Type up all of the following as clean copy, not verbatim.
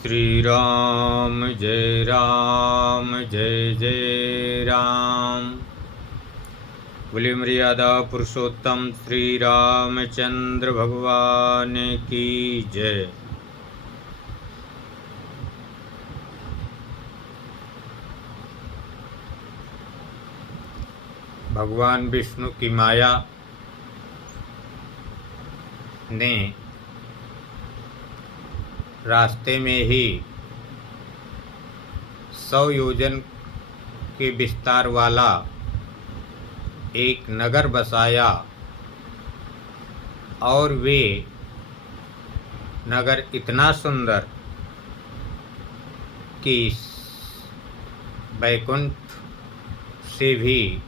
श्री राम जय राम जय जय राम। बोलिए मर्यादा पुरुषोत्तम श्री रामचंद्र भगवान की जय। भगवान विष्णु की माया ने रास्ते में ही 100 योजन के विस्तार वाला एक नगर बसाया और वे नगर इतना सुंदर कि वैकुंठ से भी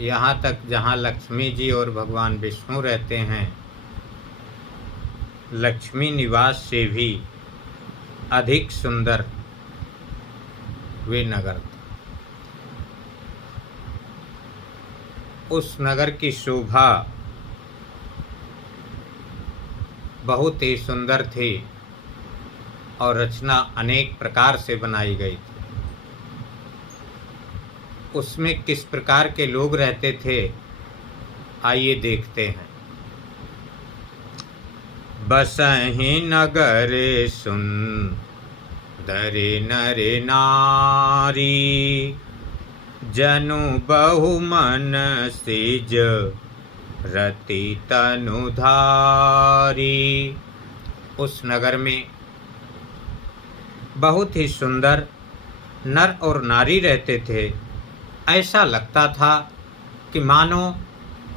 यहाँ तक जहाँ लक्ष्मी जी और भगवान विष्णु रहते हैं, लक्ष्मी निवास से भी अधिक सुंदर वे नगर थे। उस नगर की शोभा बहुत ही सुंदर थी और रचना अनेक प्रकार से बनाई गई थी। उसमें किस प्रकार के लोग रहते थे, आइए देखते हैं। बसहि नगर सुंदर नर नारी, जनु बहु मन सिज रति तनु धारी। उस नगर में बहुत ही सुंदर नर और नारी रहते थे। ऐसा लगता था कि मानो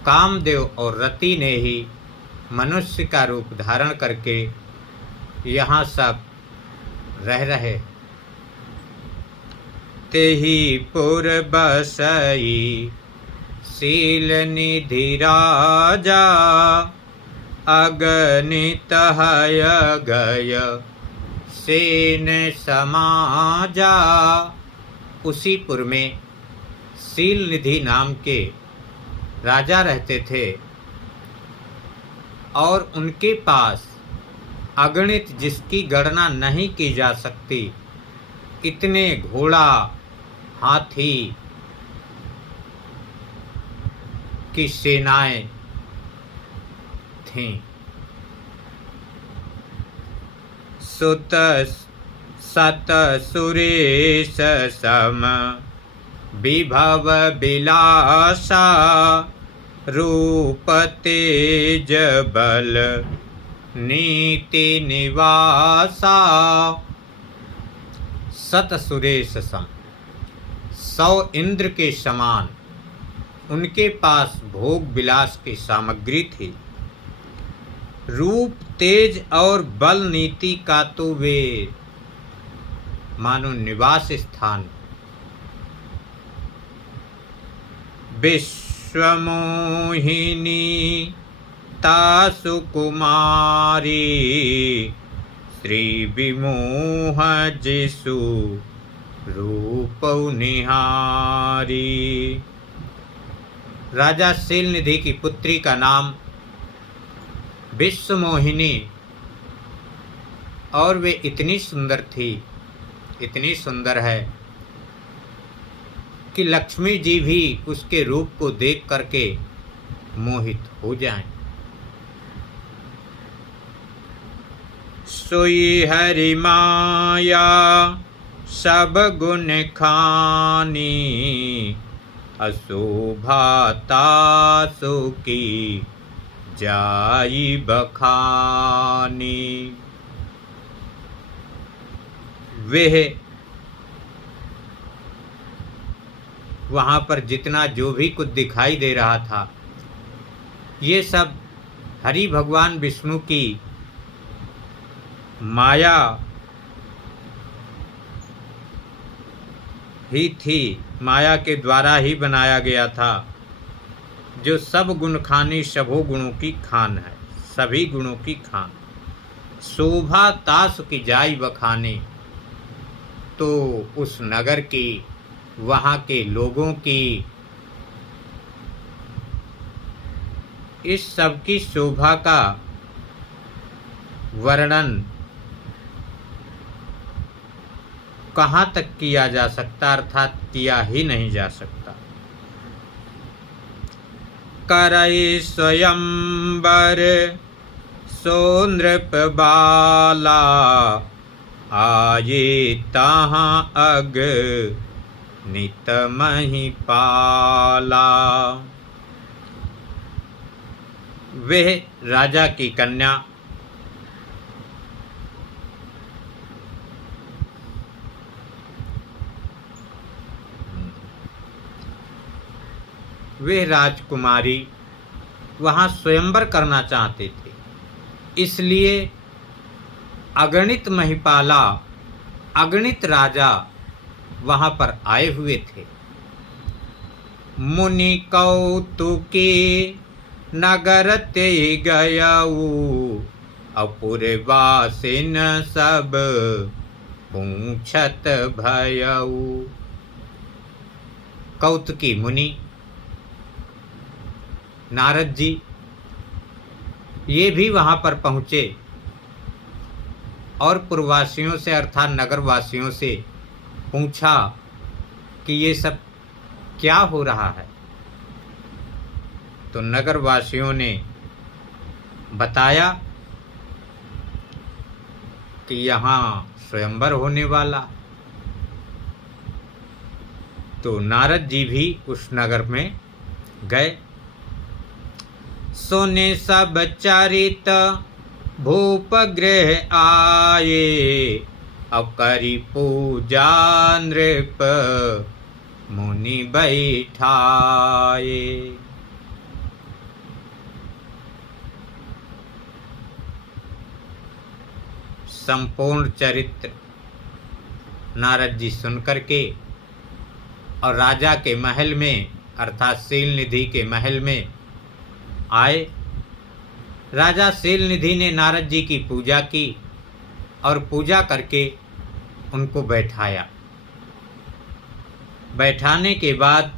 कामदेव और रति ने ही मनुष्य का रूप धारण करके यहाँ सब रह रहे। तेहि पुर बसई शील निधि राजा, अगणित हय गय सेन समाजा। उसी पुर में शील निधि नाम के राजा रहते थे और उनके पास अगणित, जिसकी गणना नहीं की जा सकती, इतने घोड़ा हाथी की सेनाएं थीं। सुत सत सुरेश सम विभव बिलासा, रूप तेज बल नीति निवासा। सत सुरेश सम, 100 इंद्र के समान उनके पास भोग विलास की सामग्री थी। रूप तेज और बल नीति का तो वे मानो निवास स्थान। विश्वमोहिनी तासु कुमारी, श्री विमोह जिसु रूप निहारी। राजा शीलनिधि की पुत्री का नाम विश्वमोहिनी, और वे इतनी सुंदर थी, इतनी सुंदर है कि लक्ष्मी जी भी उसके रूप को देख करके मोहित हो जाएं। सोई हरि माया सब गुण खानी, अशोभा तासु की जाई बखानी। वह वहाँ पर जितना जो भी कुछ दिखाई दे रहा था, ये सब हरि भगवान विष्णु की माया ही थी, माया के द्वारा ही बनाया गया था, जो सब गुण खानी, सबों गुणों की खान है, सभी गुणों की खान। शोभा तासु की जाई बखाने, तो उस नगर की, वहाँ के लोगों की, इस सब की शोभा का वर्णन कहाँ तक किया जा सकता, अर्थात किया ही नहीं जा सकता। करई स्वयंवर सो नृप बाला, आये तहाँ अग नित मही पाला। वह राजा की कन्या वे राजकुमारी वहाँ स्वयंवर करना चाहते थे, इसलिए अगणित महिपाला, अगणित राजा वहाँ पर आए हुए थे। मुनि कौतुकी नगर ते गयऊ, अपुरवासिन सब पूछत भयऊ। कौतुकी मुनि नारद जी ये भी वहाँ पर पहुँचे और पूर्ववासियों से अर्थात नगरवासियों से पूछा कि ये सब क्या हो रहा है। तो नगरवासियों ने बताया कि यहाँ स्वयंवर होने वाला। तो नारद जी भी उस नगर में गए। सोने सब चरित भूप गृह आए, अब करी पूजा नृप मुनि बैठाए। संपूर्ण चरित्र नारद जी सुन करके और राजा के महल में अर्थात शीलनिधि के महल में आए। राजा शीलनिधि ने नारद जी की पूजा की और पूजा करके उनको बैठाया। बैठाने के बाद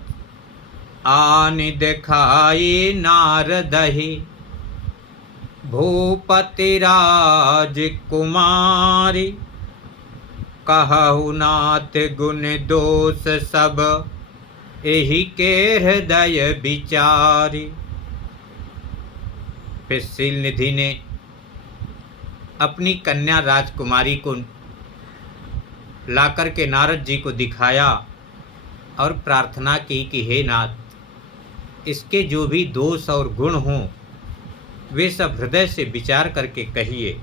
आन दिखाई नारदहि, भूपति राजकुमारी, कहु नाथ गुण दोष सब, एहि के हृदय विचारी। फिर शीलनिधि ने अपनी कन्या राजकुमारी को लाकर के नारद जी को दिखाया और प्रार्थना की कि हे नाथ, इसके जो भी दोष और गुण हों वे सब हृदय से विचार करके कहिए।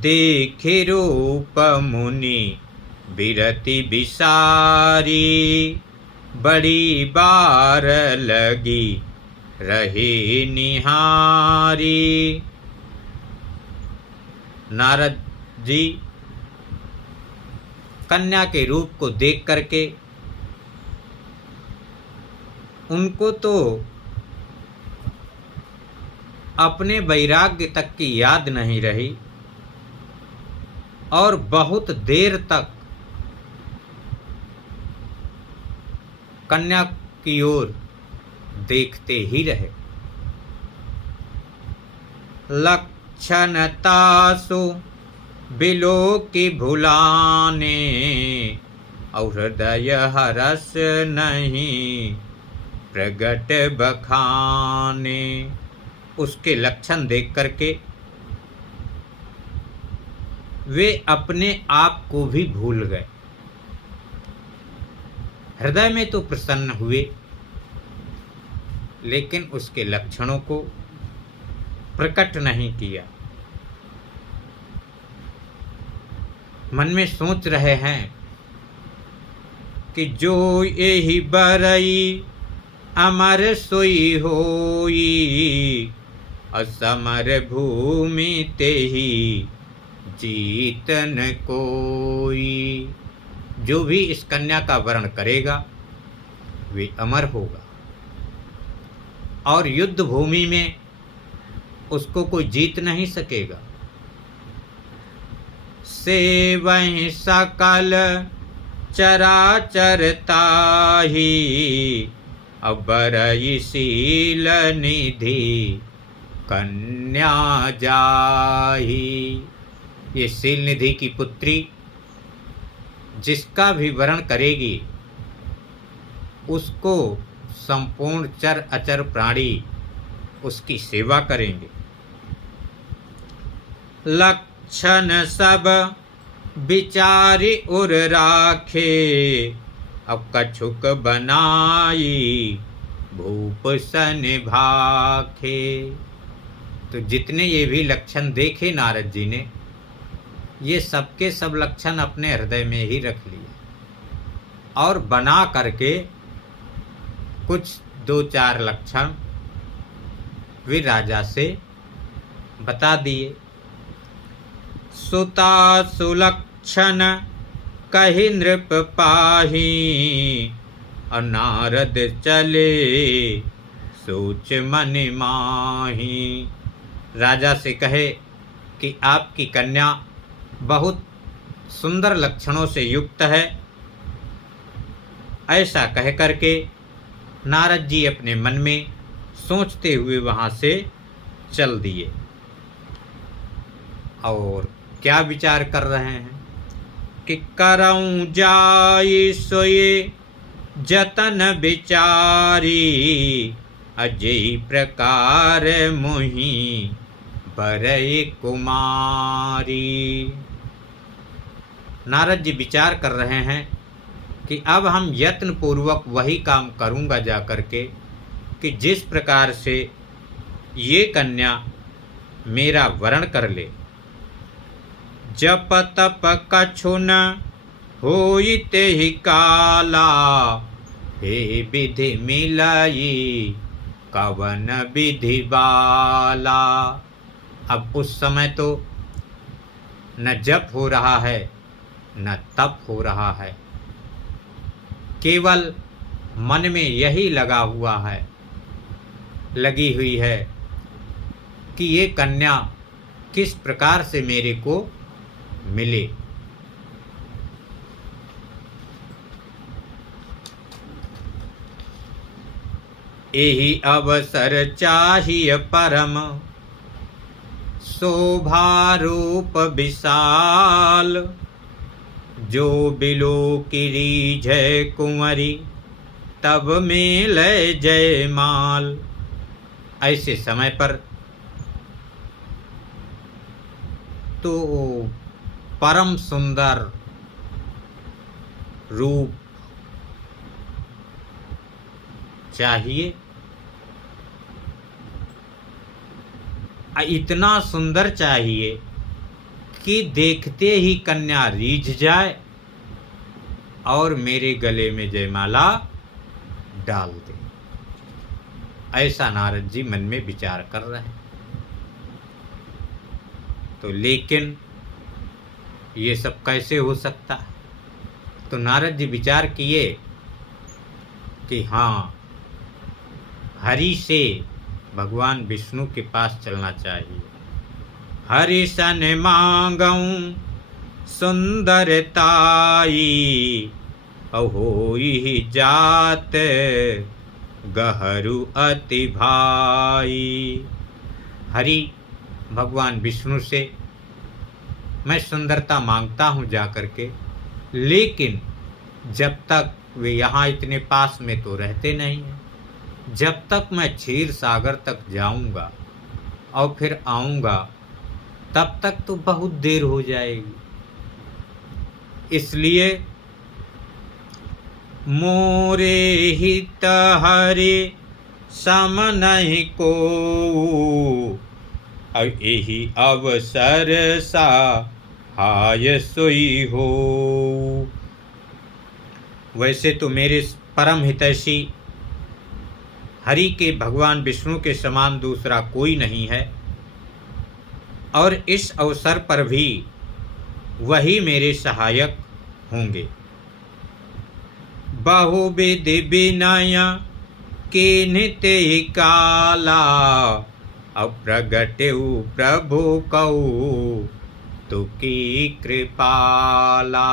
देखे रूप मुनि बिरति बिसारी, बड़ी बार लगी रही निहारी। नारद जी कन्या के रूप को देख करके उनको तो अपने वैराग्य तक की याद नहीं रही और बहुत देर तक कन्या की ओर देखते ही रहे। लक्षणतासु बिलो की भुलाने, और हृदय हरस नहीं प्रगट बखाने। उसके लक्षण देख करके वे अपने आप को भी भूल गए। हृदय में तो प्रसन्न हुए लेकिन उसके लक्षणों को प्रकट नहीं किया। मन में सोच रहे हैं कि जो यही बरई अमर सोई होई, असमर भूमि ते ही जीतन कोई। जो भी इस कन्या का वर्ण करेगा वे अमर होगा और युद्ध भूमि में उसको कोई जीत नहीं सकेगा। से वहीं सकल चराचर ताही, अबरई शील निधि कन्या जाही। ये शील निधि की पुत्री जिसका भी वरण करेगी उसको संपूर्ण चर अचर प्राणी उसकी सेवा करेंगे। लक्षण सब विचारी उर राखे, अब कछुक बनाई भूप सन भाखे। तो जितने ये भी लक्षण देखे नारद जी ने, ये सबके सब लक्षण अपने हृदय में ही रख लिए और बना करके कुछ 2-4 लक्षण वे राजा से बता दिए। सुता सुलक्षण कहि नृप पाही, और नारद चले सोच मन माही। राजा से कहे कि आपकी कन्या बहुत सुंदर लक्षणों से युक्त है। ऐसा कह करके नारद जी अपने मन में सोचते हुए वहाँ से चल दिए। और क्या विचार कर रहे हैं कि करऊं जाई सोये जतन विचारी, अजय प्रकार मोही बरई कुमारी। नारद जी विचार कर रहे हैं कि अब हम यत्न पूर्वक वही काम करूंगा जा करके कि जिस प्रकार से ये कन्या मेरा वरण कर ले। जप तप कछु न होई ते ही काला, हे विधि मिलाई कवन विधि बाला। अब उस समय तो न जप हो रहा है न तप हो रहा है, केवल मन में यही लगी हुई है कि ये कन्या किस प्रकार से मेरे को मिले। यही अवसर चाहिए परम, शोभारूप विशाल, जो बिलो की जय कुंवरी तब में लय जय माल। ऐसे समय पर तो परम सुंदर रूप चाहिए, इतना सुंदर चाहिए कि देखते ही कन्या रीझ जाए और मेरे गले में जयमाला डाल दे। ऐसा नारद जी मन में विचार कर रहे हैं। तो लेकिन ये सब कैसे हो सकता है? तो नारद जी विचार किए कि हाँ, हरि से भगवान विष्णु के पास चलना चाहिए। हरि सन मांगऊं सुंदरताई, अहोई जात गहरू अति भाई। हरि भगवान विष्णु से मैं सुंदरता मांगता हूँ जा करके, लेकिन जब तक वे यहाँ इतने पास में तो रहते नहीं हैं। जब तक मैं क्षीर सागर तक जाऊंगा और फिर आऊंगा तब तक तो बहुत देर हो जाएगी। इसलिए मोरे हित हरि सम नहीं को, यही अवसर सा हाय सोई हो। वैसे तो मेरे परम हितैषी हरि के भगवान विष्णु के समान दूसरा कोई नहीं है, और इस अवसर पर भी वही मेरे सहायक होंगे। बहुविधि विनय कीन्हिते ही काला, अप्रगटेउ प्रभु कऊ तुकी कृपाला।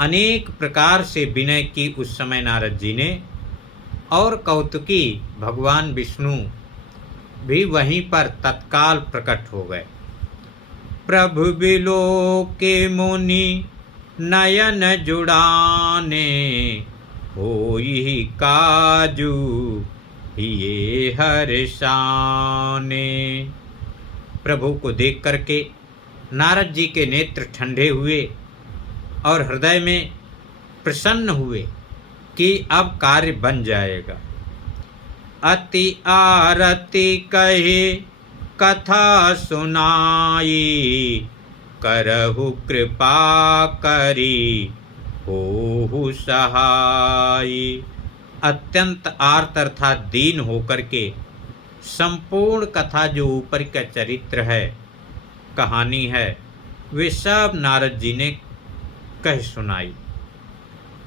अनेक प्रकार से विनय की उस समय नारद जी ने, और कौतुकी भगवान विष्णु भी वहीं पर तत्काल प्रकट हो गए। प्रभु बिलो के मुनि नयन जुड़ाने होई काजू ये हर्षाने। प्रभु को देख करके नारद जी के नेत्र ठंडे हुए और हृदय में प्रसन्न हुए कि अब कार्य बन जाएगा। अति आरती कहे कथा सुनाई, करहु कृपा करी होहु सहाई। अत्यंत आर्त अर्थात दीन होकर के संपूर्ण कथा जो ऊपर का चरित्र है, कहानी है, वे सब नारद जी ने कह सुनाई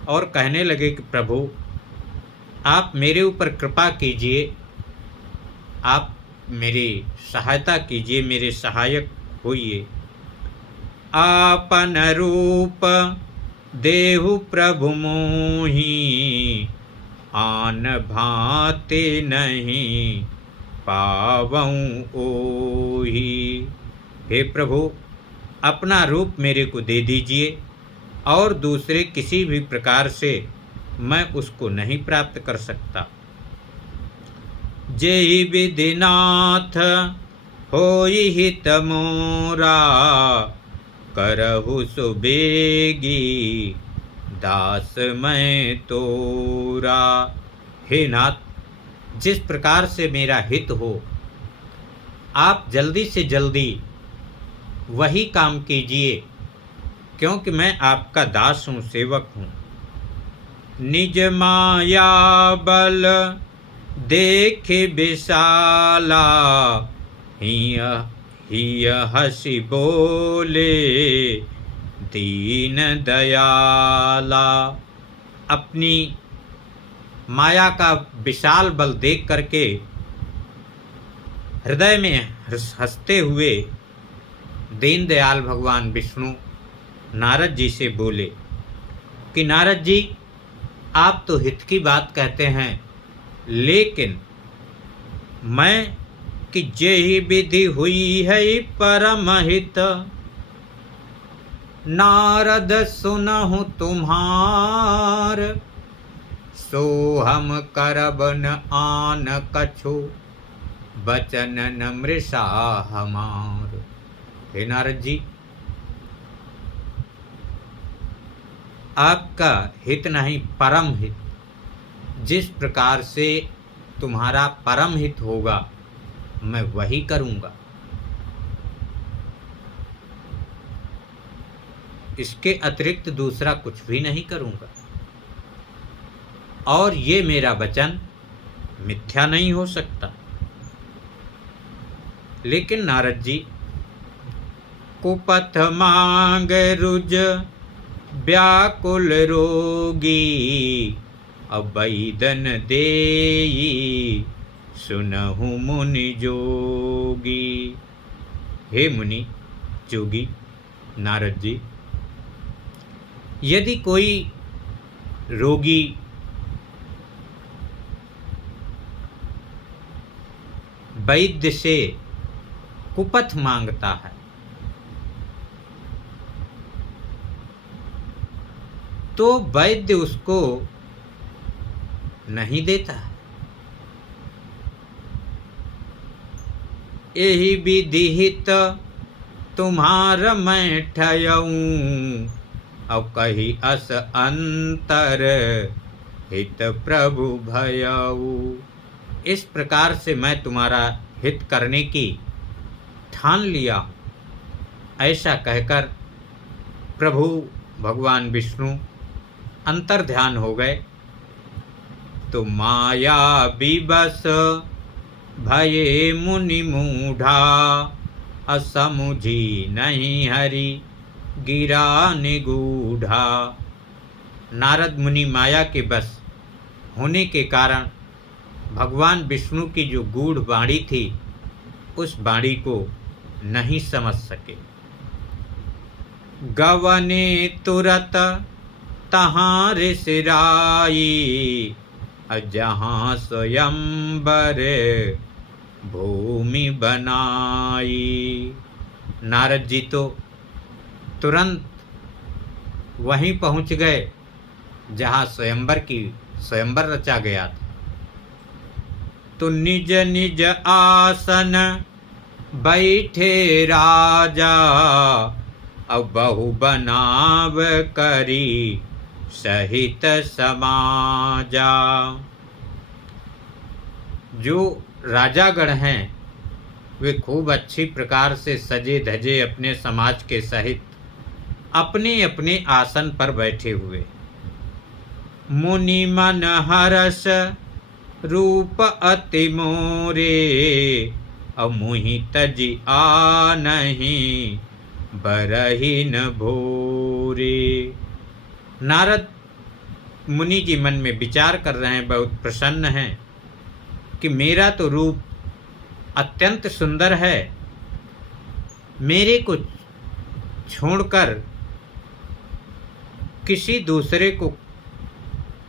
और कहने लगे कि प्रभु आप मेरे ऊपर कृपा कीजिए, आप मेरी सहायता कीजिए, मेरे सहायक होइए। आपन रूप देहु प्रभु मोहि, आन भांति नहीं पावऊं ओहि। हे प्रभु अपना रूप मेरे को दे दीजिए और दूसरे किसी भी प्रकार से मैं उसको नहीं प्राप्त कर सकता। जेहि विधिनाथ होई हित मोरा, करहु सुबेगी दास मैं तोरा। हे नाथ, जिस प्रकार से मेरा हित हो आप जल्दी से जल्दी वही काम कीजिए, क्योंकि मैं आपका दास हूँ, सेवक हूँ। निज माया बल देखे विशाला, हिय हसी बोले दीन दयाला। अपनी माया का विशाल बल देख करके हृदय में हंसते हुए दीन दयाल भगवान विष्णु नारद जी से बोले कि नारद जी आप तो हित की बात कहते हैं, लेकिन मैं कि जेहि विधि हुई है परम हित, नारद सुनहु तुम्हार, सो हम करब न आन कछु, बचन न मृषा हमार। हे नारद जी, आपका हित नहीं परम हित, जिस प्रकार से तुम्हारा परम हित होगा मैं वही करूँगा, इसके अतिरिक्त दूसरा कुछ भी नहीं करूँगा। और ये मेरा वचन मिथ्या नहीं हो सकता। लेकिन नारद जी, कुपथ मांग रुज व्याकुल रोगी, अवैदन देई सुनहु मुनि जोगी। हे मुनि जोगी नारद जी, यदि कोई रोगी वैद्य से कुपथ मांगता है तो वैद्य उसको नहीं देता है। यही विधिहित तुम्हार मैं ठयऊं, अब कही अस अंतर हित प्रभु भयऊ। इस प्रकार से मैं तुम्हारा हित करने की ठान लिया। ऐसा कहकर प्रभु भगवान विष्णु अंतर ध्यान हो गए तो माया विवश भये मुनि मूढ़ा, असमुझी नहीं हरि गिरा निगूढ़ा। नारद मुनि माया के बस होने के कारण भगवान विष्णु की जो गूढ़ वाणी थी उस वाणी को नहीं समझ सके। गवने तुरत तहाँ ऋषिराई, जहाँ स्वयंवर भूमि बनाई। नारद जी तो तुरंत वहीं पहुंच गए जहां स्वयंवर रचा गया था। तो निज निज आसन बैठे राजा, अब बहु बनाव करी सहित समाजा। जो राजागण हैं वे खूब अच्छी प्रकार से सजे धजे अपने समाज के सहित अपने अपने आसन पर बैठे हुए। मुनि मन हरस रूप अति मोरे, अमुहि तजि आनहि बरहि न भोरे। नारद मुनि जी मन में विचार कर रहे हैं, बहुत प्रसन्न हैं कि मेरा तो रूप अत्यंत सुंदर है, मेरे को छोड़कर किसी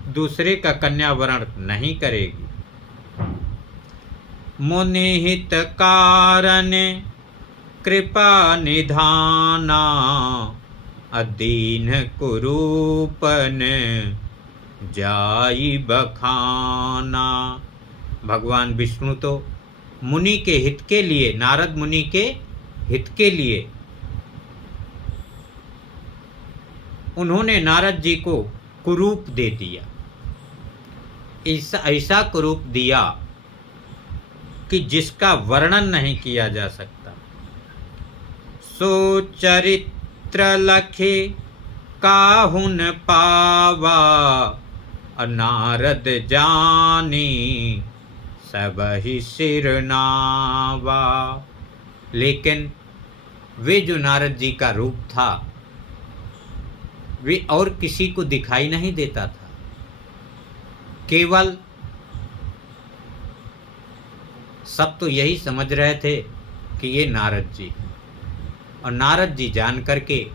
दूसरे का कन्यावरण नहीं करेगी। मुनि हित कारण कृपा निधाना, अदीन कुरूपन जाई बखाना। भगवान विष्णु तो मुनि के हित के लिए, नारद मुनि के हित के लिए उन्होंने नारद जी को कुरूप दे दिया। ऐसा कुरूप दिया कि जिसका वर्णन नहीं किया जा सकता। सो चरित्र लखे काहुन पावा, नारद जानी सबहि सिर नावा। लेकिन वे जो नारद जी का रूप था वे और किसी को दिखाई नहीं देता था, केवल सब तो यही समझ रहे थे कि ये नारद जी, और नारद जी जान करके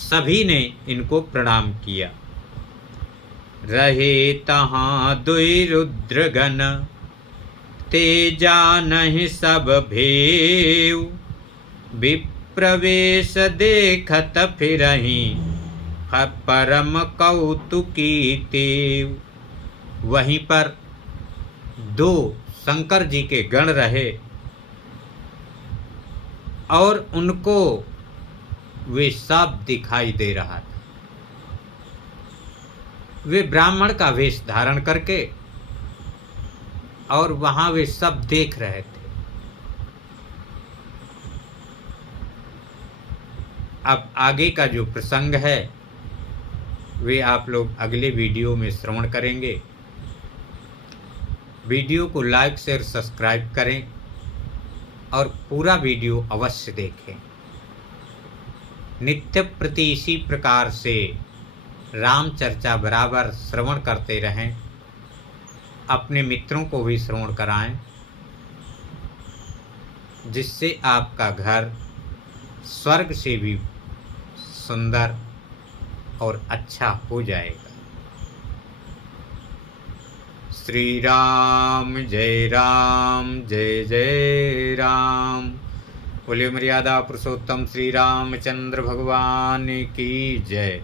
सभी ने इनको प्रणाम किया। रहे तहाँ दुई रुद्रगण, ते जानहि सब भेव, विप्रवेश देखत फिरहि, परम कौतुकी तेव। वहीं पर दो शंकर जी के गण रहे और उनको वे सब दिखाई दे रहा था। वे ब्राह्मण का वेश धारण करके और वहां वे सब देख रहे थे। अब आगे का जो प्रसंग है वे आप लोग अगले वीडियो में श्रवण करेंगे। वीडियो को लाइक शेयर सब्सक्राइब करें और पूरा वीडियो अवश्य देखें। नित्य प्रति इसी प्रकार से राम चर्चा बराबर श्रवण करते रहें, अपने मित्रों को भी श्रवण कराएं, जिससे आपका घर स्वर्ग से भी सुंदर और अच्छा हो जाएगा। श्री राम जय जय राम। बोलिए मर्यादा पुरुषोत्तम श्री रामचंद्र भगवान की जय।